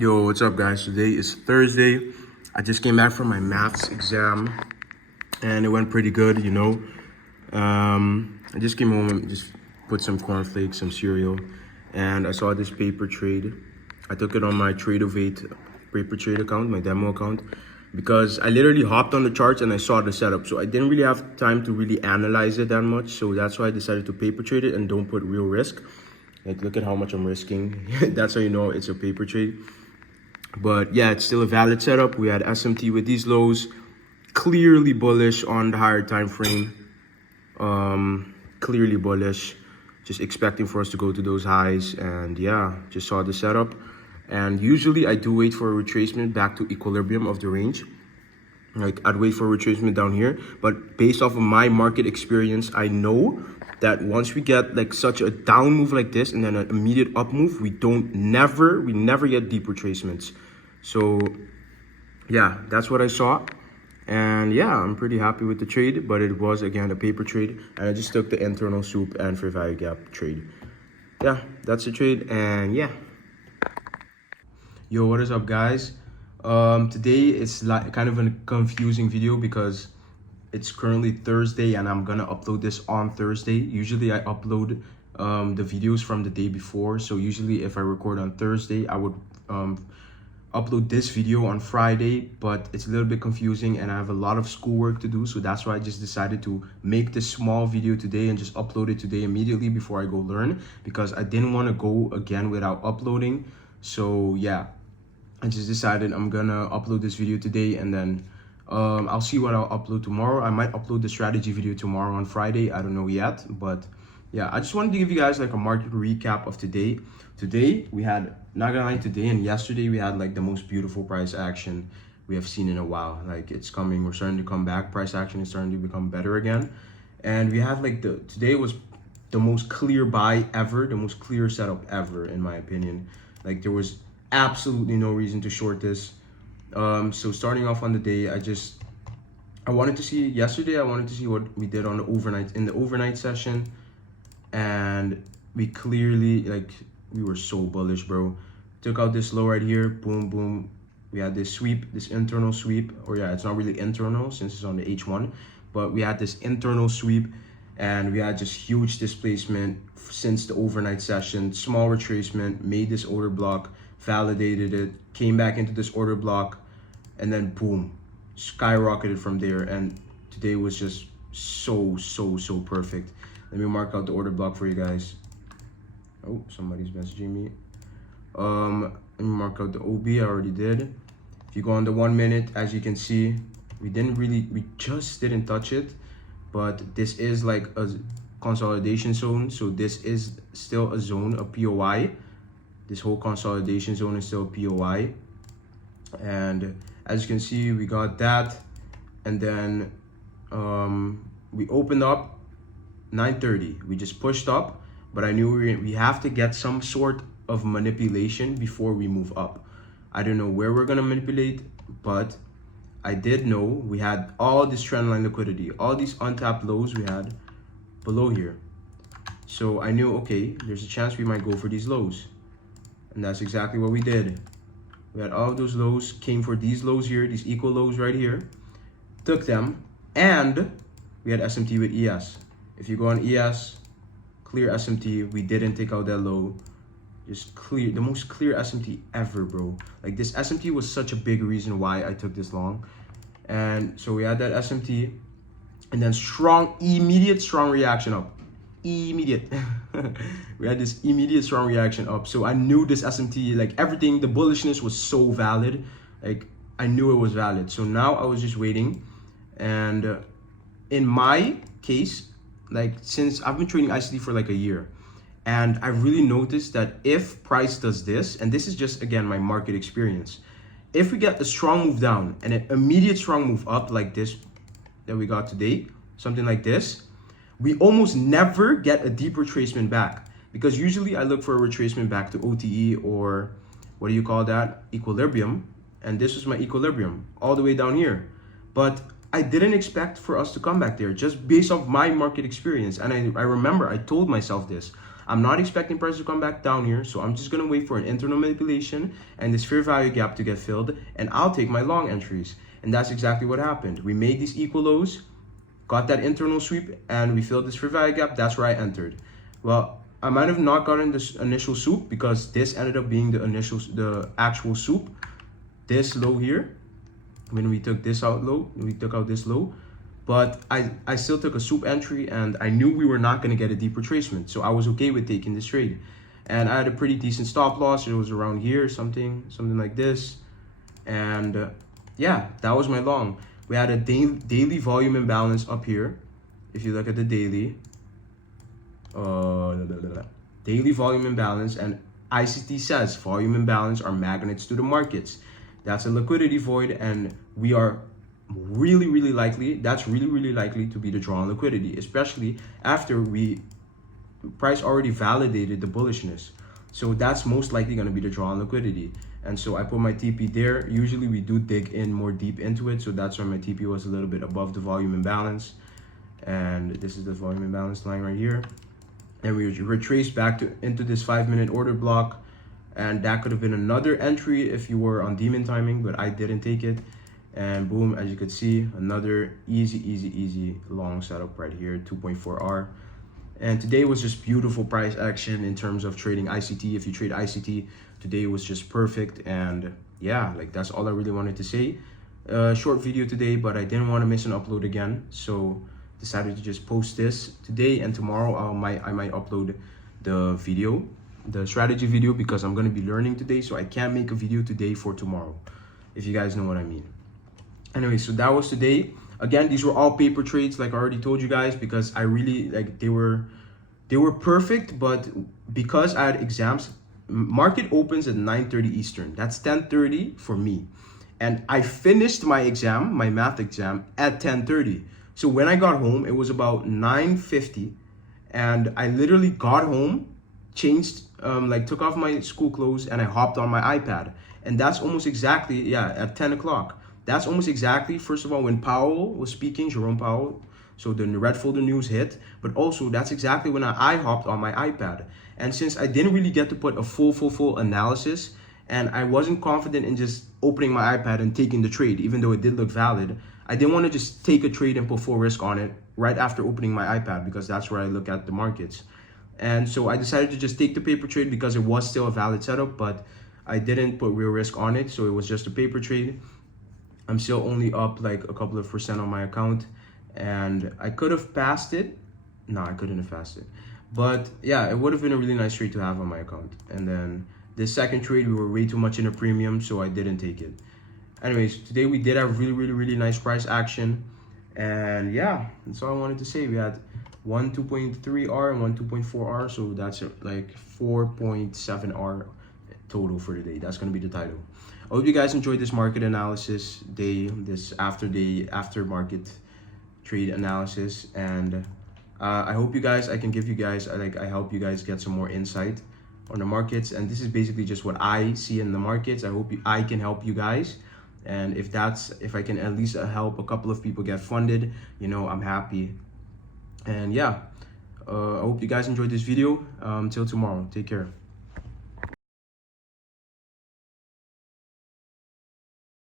Yo, what's up guys? Today is Thursday. I just came back from my maths exam and it went pretty good, you know. I just came home and just put some cornflakes, some cereal, and I saw this paper trade. I took it on my Trade of 8 paper trade account, my demo account, because I literally hopped on the charts and I saw the setup. So I didn't really have time to really analyze it that much. So that's why I decided to paper trade it and don't put real risk. Like, look at how much I'm risking. That's how you know it's a paper trade. But yeah, it's still a valid setup. We had SMT with these lows, clearly bullish on the higher time frame. Clearly bullish, just expecting for us to go to those highs. And yeah, just saw the setup. And usually I do wait for a retracement back to equilibrium of the range. Like, I'd wait for a retracement down here, but based off of my market experience, I know that once we get like such a down move like this and then an immediate up move, we never get deep retracements. So yeah, that's what I saw. And yeah, I'm pretty happy with the trade, but it was again a paper trade, and I just took the internal soup and fair value gap trade. Yeah, that's the trade. And yeah, yo, what is up guys? Today is like kind of a confusing video because it's currently Thursday and I'm gonna upload this on Thursday. Usually I upload the videos from the day before. So usually if I record on Thursday, I would upload this video on Friday, but it's a little bit confusing and I have a lot of schoolwork to do. So that's why I just decided to make this small video today and just upload it today immediately before I go learn, because I didn't want to go again without uploading. So yeah, I just decided I'm gonna upload this video today, and then I'll see what I'll upload tomorrow. I might upload the strategy video tomorrow on Friday. I don't know yet, but yeah, I just wanted to give you guys like a market recap of today. Today we had, not gonna lie, today and yesterday we had like the most beautiful price action we have seen in a while. Like, it's coming, we're starting to come back. Price action is starting to become better again, and we had like today was the most clear buy ever, the most clear setup ever in my opinion. Like, there was absolutely no reason to short this. So starting off on the day, I wanted to see what we did on the overnight session, and we clearly, like, we were so bullish, bro. Took out this low right here, boom boom. We had this sweep, this internal sweep, or yeah, it's not really internal since it's on the H1, but we had this internal sweep, and we had just huge displacement since the overnight session. Small retracement, made this order block, validated it, came back into this order block, and then boom, skyrocketed from there. And today was just so perfect. Let me mark out the order block for you guys. Oh, somebody's messaging me. Let me mark out the OB. I already did. If you go on the 1 minute, as you can see, we just didn't touch it, but this is like a consolidation zone. So this is still a zone, a POI. This whole consolidation zone is still a POI. And as you can see, we got that. And then we opened up 9:30. We just pushed up, but I knew we have to get some sort of manipulation before we move up. I don't know where we're gonna manipulate, but I did know we had all this trendline liquidity, all these untapped lows we had below here. So I knew, okay, there's a chance we might go for these lows. And that's exactly what we did. We had all of those lows, came for these lows here, these equal lows right here, took them, and we had SMT with ES. If you go on ES, clear SMT, we didn't take out that low. Just clear, the most clear SMT ever, bro. Like, this SMT was such a big reason why I took this long. And so we had that SMT, and then immediate strong reaction up. Immediate. We had this immediate strong reaction up. So I knew this SMT, like everything, the bullishness was so valid. Like, I knew it was valid. So now I was just waiting. And in my case, like, since I've been trading ICD for like a year, and I really noticed that if price does this, and this is just, again, my market experience, if we get a strong move down and an immediate strong move up like this that we got today, something like this, we almost never get a deep retracement back, because usually I look for a retracement back to OTE, or what do you call that, equilibrium. And this was my equilibrium all the way down here. But I didn't expect for us to come back there just based off my market experience. And I remember I told myself this. I'm not expecting price to come back down here, so I'm just gonna wait for an internal manipulation and this fair value gap to get filled, and I'll take my long entries. And that's exactly what happened. We made these equal lows, got that internal sweep, and we filled this fair value gap. That's where I entered. Well, I might have not gotten this initial soup because this ended up being the actual soup. This low here, when we took this out low, we took out this low, but I still took a soup entry, and I knew we were not going to get a deep retracement, so I was okay with taking this trade. And I had a pretty decent stop loss. It was around here, something like this, and yeah, that was my long. We had a daily volume imbalance up here. If you look at the daily, daily volume imbalance, and ICT says volume imbalance are magnets to the markets. That's a liquidity void, and we are really likely, that's really likely to be the draw on liquidity, especially after price already validated the bullishness. So that's most likely going to be the draw on liquidity. And so I put my TP there. Usually we do dig in more deep into it, so that's why my TP was a little bit above the volume imbalance. And this is the volume imbalance line right here. And we retraced back into this 5-minute order block, and that could have been another entry if you were on demon timing, but I didn't take it. And boom, as you could see, another easy long setup right here, 2.4R. And today was just beautiful price action in terms of trading ICT. If you trade ICT, today was just perfect. And yeah, like that's all I really wanted to say. Short video today, but I didn't want to miss an upload again, so decided to just post this today, and tomorrow I might upload the strategy video, because I'm going to be learning today, so I can't make a video today for tomorrow, if you guys know what I mean. Anyway, so that was today. Again, these were all paper trades, like I already told you guys, because I really like they were perfect, but because I had exams, market opens at 9:30 Eastern. That's 10:30 for me. And I finished my exam, my math exam, at 10:30. So when I got home, it was about 9:50, and I literally got home, changed, took off my school clothes, and I hopped on my iPad. And that's almost exactly, yeah, at 10 o'clock. That's almost exactly, first of all, when Powell was speaking, Jerome Powell, so the red folder news hit, but also that's exactly when I hopped on my iPad. And since I didn't really get to put a full analysis, and I wasn't confident in just opening my iPad and taking the trade, even though it did look valid, I didn't want to just take a trade and put full risk on it right after opening my iPad, because that's where I look at the markets. And so I decided to just take the paper trade because it was still a valid setup, but I didn't put real risk on it, so it was just a paper trade. I'm still only up like a couple of % on my account, and I could have passed it. No, I couldn't have passed it. But yeah, it would have been a really nice trade to have on my account. And then this second trade, we were way too much in a premium, so I didn't take it. Anyways, today we did have really nice price action. And yeah, that's all I wanted to say. We had one 2.3R and one 2.4R, so that's like 4.7R total for the day. That's going to be the title. I hope you guys enjoyed this market analysis day, this after market trade analysis, and I hope I can give you guys, I help you guys get some more insight on the markets. And this is basically just what I see in the markets. I hope I can help you guys, and if I can at least help a couple of people get funded, you know, I'm happy. And yeah, I hope you guys enjoyed this video. Till tomorrow, take care.